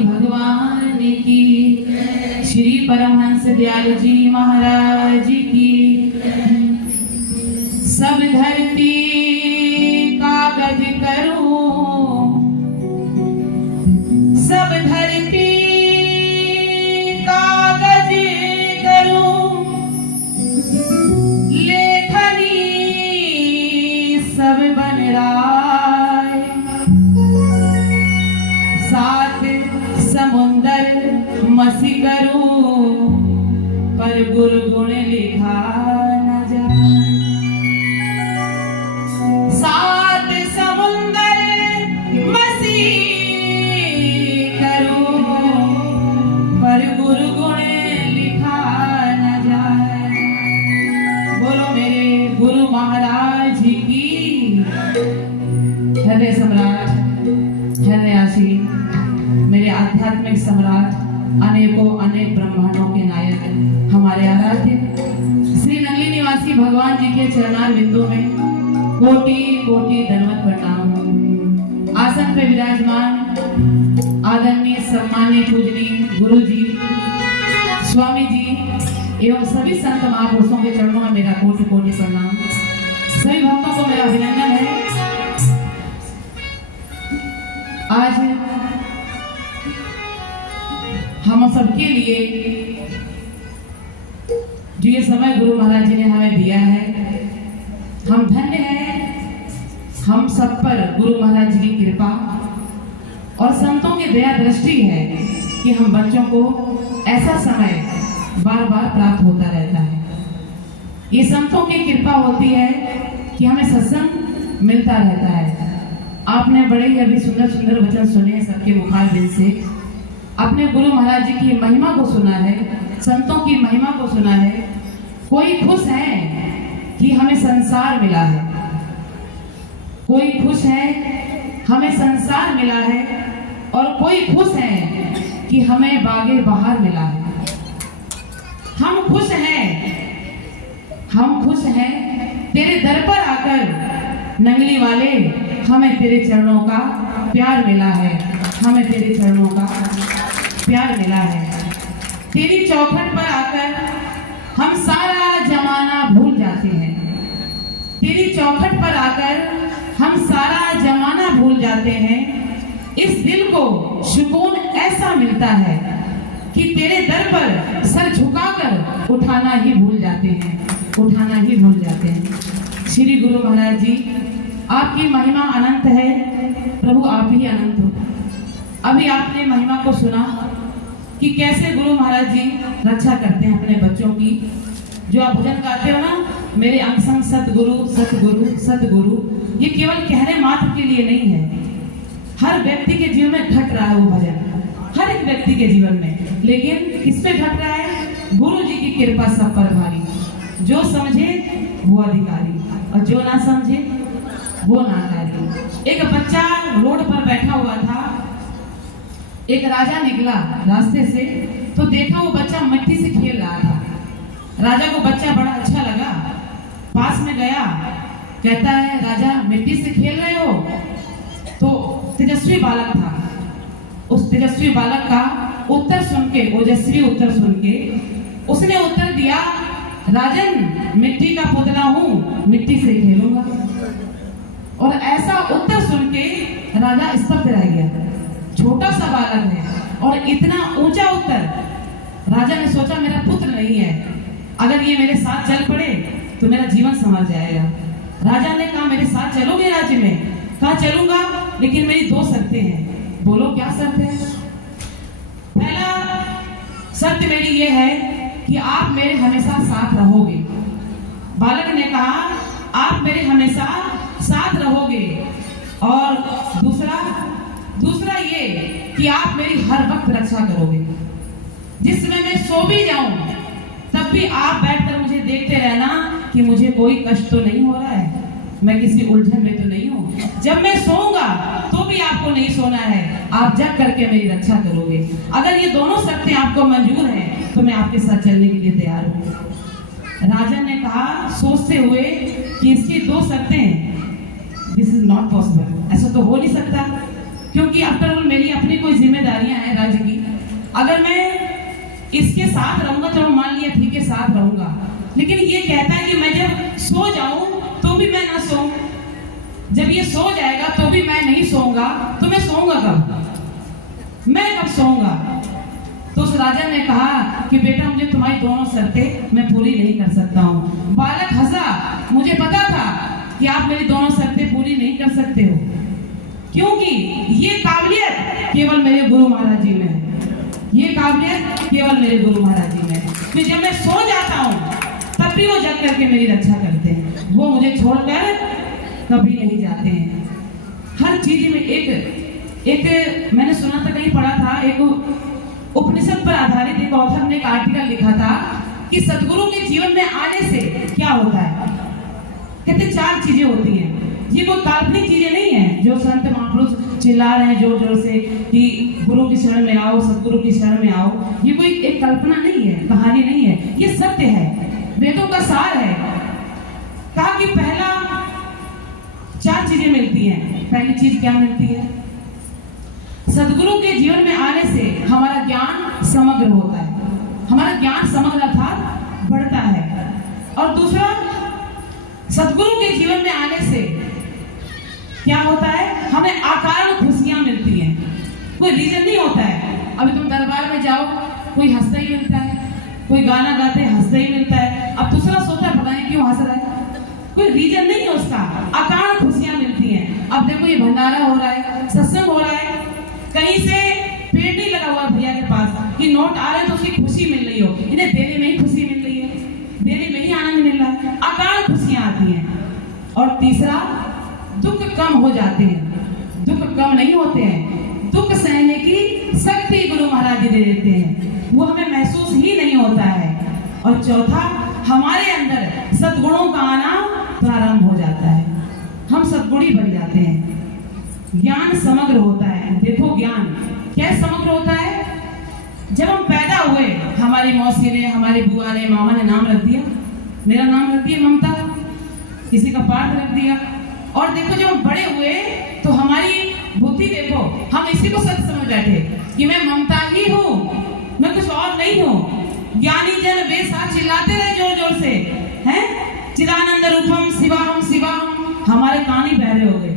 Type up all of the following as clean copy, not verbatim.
भगवान की, श्री परमहंस दयालु जी महाराज की। सब धरती कागज करूं, सब धरती कागज करूं, लेखनी सब बन राय। सात समुंदर मसी करूं, पर गुरु गुण लिखा न जाए। सात समुंदर मसी करूं, पर गुरु गुण लिखा न जाए। बोलो मेरे गुरु महाराज जी की। हृदय सम्राट, हृदयाशी, मेरे आध्यात्मिक सम्राट, अनेकों अनेक ब्रह्मांडों के नायक, हमारे आराध्य श्री नंगली निवासी भगवान जी के चरणार बिंदु में कोटि कोटि दंडवत प्रणाम। आसन पे विराजमान आदरणीय सम्मान्य पूजनीय गुरु जी, स्वामी जी एवं सभी संत महापुरुषों के चरणों में मेरा कोटि कोटि प्रणाम। सभी भक्तों को मेरा अभिनंदन है। आज हम सबके लिए जो ये समय गुरु महाराज जी ने हमें दिया है, हम धन्य हैं। हम सब पर गुरु महाराज जी की कृपा और संतों की दया दृष्टि है कि हम बच्चों को ऐसा समय बार बार प्राप्त होता रहता है। ये संतों की कृपा होती है कि हमें सत्संग मिलता रहता है। आपने बड़े ही अभी सुंदर सुंदर वचन सुने सबके मुखार दिल से। अपने गुरु महाराज जी की महिमा को सुना है, संतों की महिमा को सुना है। कोई खुश है कि हमें संसार मिला है, कोई खुश है हमें संसार मिला है, और कोई खुश है कि हमें बागे बहार मिला है। हम खुश हैं, हम खुश हैं तेरे दर पर आकर नंगली वाले, हमें तेरे चरणों का प्यार मिला है, हमें तेरे चरणों का प्यार मिला है। तेरी चौखट पर आकर हम सारा जमाना भूल जाते हैं। तेरी चौखट पर आकर हम सारा जमाना भूल जाते हैं। इस दिल को सुकून ऐसा मिलता है कि तेरे दर पर सर झुकाकर उठाना ही भूल जाते हैं, उठाना ही भूल जाते हैं। श्री गुरु महाराज जी, आपकी महिमा अनंत है, प्रभु आप ही अनंत हो। अभी आपने महिमा को सुना कि कैसे गुरु महाराज जी रक्षा करते हैं अपने बच्चों की। जो आप भजन गाते हो ना, मेरे अंग संग सतगुरु सतगुरु सतगुरु, ये केवल कहने मात्र के लिए नहीं है। हर व्यक्ति के जीवन में घट रहा है वो भजन, हर एक व्यक्ति के जीवन में। लेकिन किस पे घट रहा है? गुरु जी की कृपा सब पर भारी। जो समझे वो अधिकारी, और जो ना समझे वो नाकारी। एक बच्चा रोड पर बैठा हुआ था, एक राजा निकला रास्ते से, तो देखा वो बच्चा मिट्टी से खेल रहा था। राजा को बच्चा बड़ा अच्छा लगा, पास में गया, कहता है राजा मिट्टी से खेल रहे हो? तो तेजस्वी बालक था, उस तेजस्वी बालक का उत्तर सुन के, ओजस्वी उत्तर सुन के उसने उत्तर दिया, राजन मिट्टी का पुतला हूं, मिट्टी से खेलूंगा। और ऐसा उत्तर सुन के राजा स्तब्ध रह गया। छोटा सा बालक है और इतना ऊंचा उत्तर। राजा ने सोचा मेरा पुत्र नहीं है, अगर ये मेरे साथ चल पड़े तो मेरा जीवन संवर जाएगा। राजा ने कहा मेरे साथ चलोगे राज्य में? कहा चलूंगा, लेकिन मेरी दो शर्तें हैं। बोलो क्या शर्त है? पहला शर्त मेरी ये है कि आप मेरे हमेशा साथ रहोगे। बालक ने कहा आप मेरे हमेशा साथ रहोगे, और दूसरा ये कि आप मेरी हर वक्त रक्षा करोगे। जिस समय मैं सो भी जाऊं तब भी आप बैठकर मुझे देखते रहना कि मुझे कोई कष्ट तो नहीं हो रहा है, मैं किसी उलझन में तो नहीं हूँ। जब मैं सोऊंगा तो भी आपको नहीं सोना है, आप जग करके मेरी रक्षा करोगे। अगर ये दोनों शर्तें आपको मंजूर हैं तो मैं आपके साथ चलने के लिए तैयार हूँ। राजा ने कहा सोचते हुए कि इसकी दो शर्तें, दिस इज नॉट पॉसिबल, ऐसा तो हो नहीं सकता। क्योंकि आफ्टर ऑल मेरी अपनी कोई जिम्मेदारियां हैं राज्य की। अगर मैं इसके साथ रहूंगा तो मान लिया ठीक है साथ रहूंगा, लेकिन ये कहता है कि मैं जब सो जाऊं तो भी मैं ना सोऊं, जब ये सो जाएगा तो भी मैं नहीं सोऊंगा, तो मैं सोऊंगा कब, मैं कब सोऊंगा। तो उस राजा ने कहा कि बेटा मुझे तुम्हारी दोनों शर्तें मैं पूरी नहीं कर सकता हूँ। बालक हंसा, मुझे पता था कि आप मेरी दोनों शर्तें पूरी नहीं कर सकते हो, क्योंकि ये काबिलियत केवल मेरे गुरु महाराज जी में है, ये काबिलियत केवल मेरे गुरु महाराज जी में है। तो जब मैं सो जाता हूँ तब भी वो जग करके मेरी रक्षा करते हैं, वो मुझे छोड़कर कभी नहीं जाते हैं। हर चीज में एक मैंने सुना था, कहीं पढ़ा था, एक उपनिषद पर आधारित एक ऑथर ने एक आर्टिकल लिखा था कि सदगुरु के जीवन में आने से क्या होता है। कहते 4 चीजें होती हैं, ये कोई काल्पनिक चीजें नहीं है जो संत महापुरुष चिल्ला रहे हैं जोर जोर से कि गुरु की शरण में आओ, सदगुरु की शरण में आओ। ये कोई एक कल्पना नहीं है, कहानी नहीं है, ये सत्य है, वेदों का सार है। कहा कि पहला 4 चीजें मिलती हैं। पहली चीज क्या मिलती है? सदगुरु के जीवन में आने से हमारा ज्ञान समग्र होता है, हमारा ज्ञान समग्र अर्थात बढ़ता है। और दूसरा, सदगुरु के जीवन में आने से क्या होता है, हमें अकारण खुशियां मिलती हैं, कोई रीजन नहीं होता है। अभी तुम दरबार में जाओ, कोई हंसता ही मिलता है, कोई गाना गाते हंसता ही मिलता है। अब दूसरा सोचता है पता नहीं क्यों हंस रहा है, कोई रीजन नहीं है उसका, अकारण खुशियां मिलती हैं। अब देखो ये भंडारा हो रहा है, सत्संग हो रहा है, कहीं से पेड़ नहीं लगा हुआ भैया के पास कि नोट आ रहे हैं तो उसकी खुशी मिल रही हो, इन्हें देने में ही खुशी मिल रही है, देने में ही आनंद मिल रहा है, अकारण खुशियां आती हैं। और तीसरा, दुख कम हो जाते हैं, दुख कम नहीं होते हैं, दुख सहने की शक्ति गुरु महाराज जी दे देते हैं, वो हमें महसूस ही नहीं होता है। और चौथा, हमारे अंदर सद्गुणों का आना प्रारंभ हो जाता है, हम सद्गुणी बन जाते हैं, ज्ञान समग्र होता है। देखो ज्ञान कैसे समग्र होता है? जब हम पैदा हुए, हमारी मौसी ने, हमारी बुआ ने, मामा ने नाम रख दिया, मेरा नाम रख दिया ममता, किसी का पार्थ रख दिया। और देखो जब हम बड़े हुए तो हमारी बुद्धि देखो, हम इसी को सच समझ बैठे कि मैं ममता ही हूँ, मैं कुछ और नहीं हूँ। ज्ञानी जन वे साथ चिल्लाते रहे जोर जोर से, हैं चिदानंद रूपम शिवाहम शिवाहम, हमारे कान ही बहरे हो गए,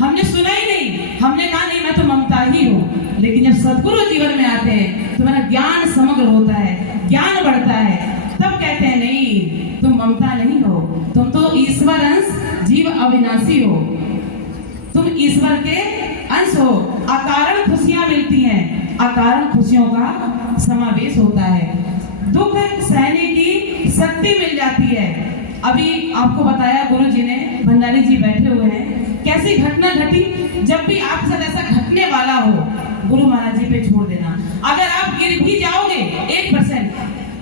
हमने सुना ही नहीं, हमने कहा नहीं मैं तो ममता ही हूँ। लेकिन जब सदगुरु जीवन में आते हैं तो मेरा ज्ञान समग्र होता है, ज्ञान बढ़ता है, तब कहते हैं नहीं तुम ममता नहीं हो, तुम तो ईश्वर अंश जीव अविनाशी हो, तुम ईश्वर के अंश हो। अकारण खुशियां मिलती हैं, अकारण खुशियों का समावेश होता है, दुख सहने की शक्ति मिल जाती है। अभी आपको बताया गुरु जी ने, भंडारी जी बैठे हुए हैं, कैसी घटना घटी। जब भी आपके साथ ऐसा घटने वाला हो, गुरु महाराज जी पे छोड़ देना। अगर आप गिर भी जाओगे 1%,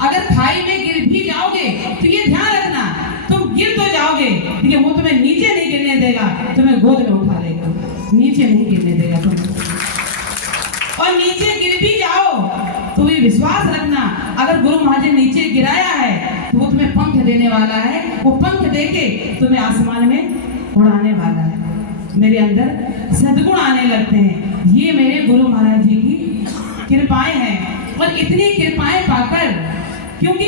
अगर खाई में गिर भी जाओगे तो ये ध्यान रखना, तुम गिर तो जाओगे लेकिन वो तुम्हें नीचे नहीं गिरने देगा, तुम्हें गोद में उठा लेगा, नीचे नहीं गिरने देगा तुम्हें। और नीचे गिर भी जाओ तो भी विश्वास रखना, अगर गुरु महाराज जी नीचे गिराया है तो वो तुम्हें पंख देने वाला है, वो पंख देके तुम्हें आसमान में उड़ाने वाला है। मेरे अंदर सद्गुण आने लगते हैं, ये मेरे गुरु महाराज जी की कृपाएं हैं। और इतनी कृपाएं पाकर, क्योंकि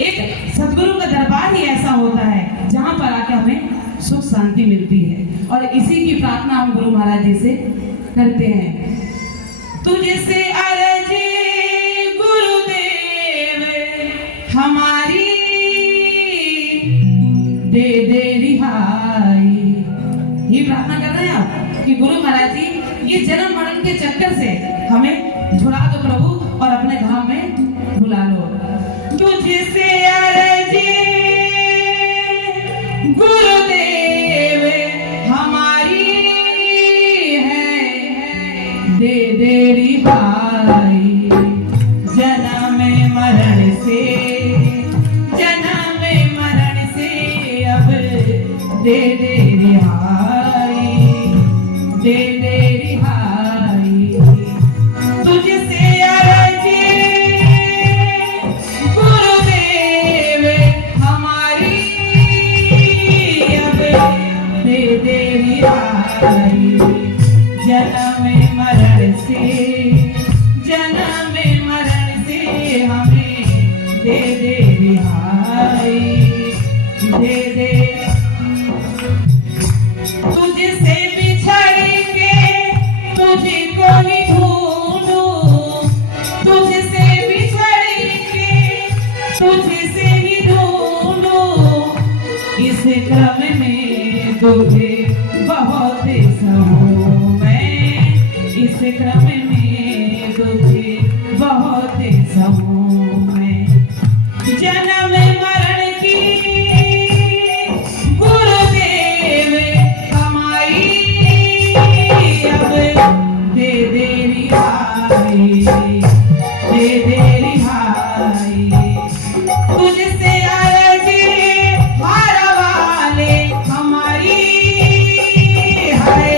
एक सद्गुरु का दरबार ही ऐसा होता है जहां पर आकर हमें सुख शांति मिलती है, और इसी की प्रार्थना हम गुरु महाराज जी से करते हैं। तुझसे अर्जी गुरुदेव हमारी, दे दे रिहाई। ये प्रार्थना कर रहे हैं आप कि गुरु महाराज जी ये जन्म मरण के चक्कर से हमें छुड़ा दो प्रभु और अपने धाम में बुला लो। तुझसे अर्जी गुरुदेव हमारी है, दे दे रिहाई। जन्म मरण से, जन्म मरण से अब दे दे रिहाई, दे दे रिहाई। तुझसे अर्जी गुरुदेव हमारी, अब दे दे रिहाई। जन्म मरण से हमें दे दे रिहाई, दे दे। तुझसे बिछड़ के तुझको ही ढूंढूं, तुझसे बिछड़ के तुझसे ही ढूंढूं, इस क्रम में तुझे बहुत सहूं मैं, इस क्रम में तुझे बहुत सहूं मैं। जन्म मरण की गुरुदेव कमाई, अब दे दे रिहाई, दे दे रिहाई। तुझसे अर्ज हार वाले हमारी है,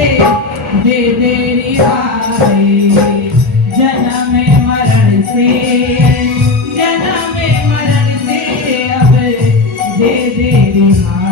दे दे रिहाई। जन्म मरण से अब दे दे रिहाई।